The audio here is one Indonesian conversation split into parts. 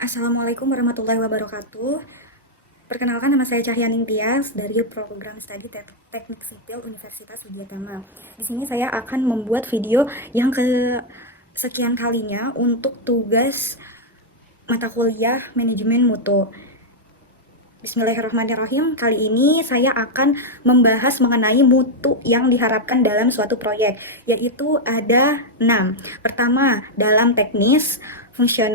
Assalamualaikum warahmatullahi wabarakatuh. Perkenalkan, nama saya Cahyaning Tias dari program studi Teknik Sipil Universitas Widyatama. Di sini saya akan membuat video yang kesekian kalinya untuk tugas mata kuliah manajemen mutu. Bismillahirrahmanirrahim. Kali ini saya akan membahas mengenai mutu yang diharapkan dalam suatu proyek, yaitu ada 6. Pertama, dalam teknis,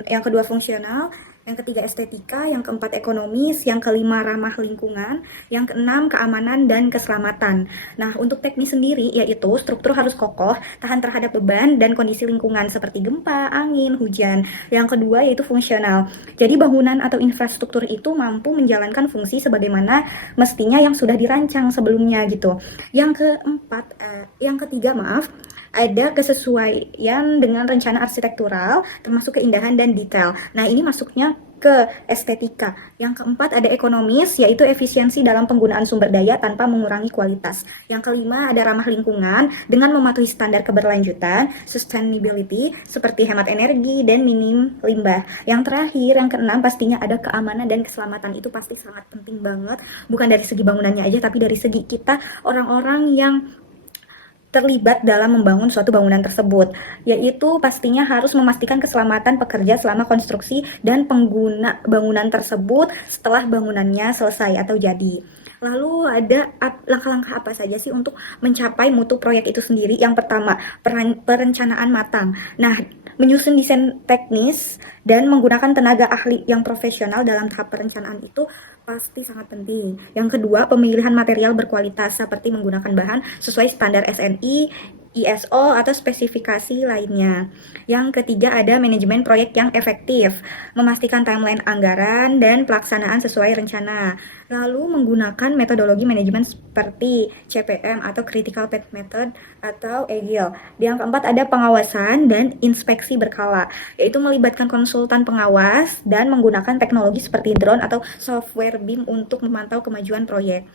yang kedua fungsional, yang ketiga estetika, yang keempat ekonomis, yang kelima ramah lingkungan, yang keenam keamanan dan keselamatan. Nah, untuk teknis sendiri yaitu struktur harus kokoh, tahan terhadap beban dan kondisi lingkungan seperti gempa, angin, hujan. Yang kedua yaitu fungsional. Jadi bangunan atau infrastruktur itu mampu menjalankan fungsi sebagaimana mestinya yang sudah dirancang sebelumnya gitu. Yang ketiga ada kesesuaian dengan rencana arsitektural, termasuk keindahan dan detail. Nah, ini masuknya ke estetika. Yang keempat ada ekonomis, yaitu efisiensi dalam penggunaan sumber daya tanpa mengurangi kualitas. Yang kelima ada ramah lingkungan dengan mematuhi standar keberlanjutan, sustainability, seperti hemat energi dan minim limbah. Yang terakhir, yang keenam pastinya ada keamanan dan keselamatan. Itu pasti sangat penting banget, bukan dari segi bangunannya aja, tapi dari segi kita, orang-orang yang terlibat dalam membangun suatu bangunan tersebut, yaitu pastinya harus memastikan keselamatan pekerja selama konstruksi dan pengguna bangunan tersebut setelah bangunannya selesai atau jadi. Lalu ada langkah-langkah apa saja sih untuk mencapai mutu proyek itu sendiri? Yang pertama, perencanaan matang. Nah, menyusun desain teknis dan menggunakan tenaga ahli yang profesional dalam tahap perencanaan itu pasti sangat penting. Yang kedua, pemilihan material berkualitas seperti menggunakan bahan sesuai standar SNI, ISO, atau spesifikasi lainnya. Yang ketiga, ada manajemen proyek yang efektif, memastikan timeline anggaran dan pelaksanaan sesuai rencana. Lalu menggunakan metodologi manajemen seperti CPM atau Critical Path Method atau AGIL. Yang keempat, ada pengawasan dan inspeksi berkala, yaitu melibatkan konsultan pengawas dan menggunakan teknologi seperti drone atau software BIM untuk memantau kemajuan proyek.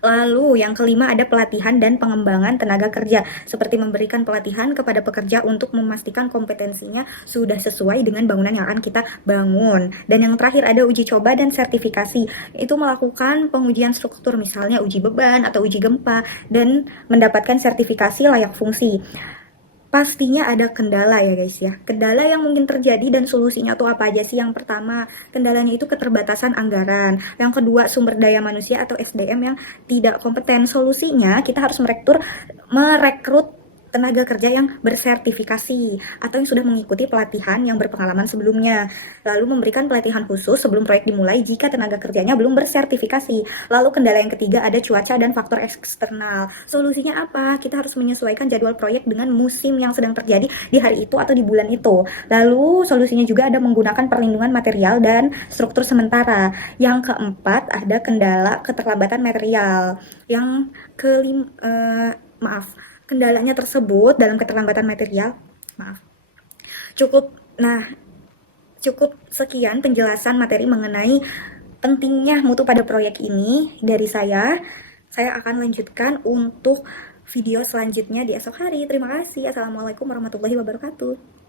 Lalu yang kelima ada pelatihan dan pengembangan tenaga kerja, seperti memberikan pelatihan kepada pekerja untuk memastikan kompetensinya sudah sesuai dengan bangunan yang akan kita bangun. Dan yang terakhir ada uji coba dan sertifikasi, itu melakukan pengujian struktur, misalnya uji beban atau uji gempa, dan mendapatkan sertifikasi layak fungsi. Pastinya ada kendala ya guys ya. Kendala yang mungkin terjadi dan solusinya tuh apa aja sih? Yang pertama, kendalanya itu keterbatasan anggaran. Yang kedua, sumber daya manusia atau SDM yang tidak kompeten. Solusinya kita harus merekrut tenaga kerja yang bersertifikasi atau yang sudah mengikuti pelatihan yang berpengalaman sebelumnya. Lalu memberikan pelatihan khusus sebelum proyek dimulai jika tenaga kerjanya belum bersertifikasi. Lalu kendala yang ketiga ada cuaca dan faktor eksternal. Solusinya apa? Kita harus menyesuaikan jadwal proyek dengan musim yang sedang terjadi di hari itu atau di bulan itu. Lalu solusinya juga ada menggunakan perlindungan material dan struktur sementara. Yang keempat ada kendala keterlambatan material. Yang kendalanya tersebut dalam keterlambatan material, cukup. Nah, cukup sekian penjelasan materi mengenai pentingnya mutu pada proyek ini dari saya. Saya akan lanjutkan untuk video selanjutnya di esok hari. Terima kasih. Assalamualaikum warahmatullahi wabarakatuh.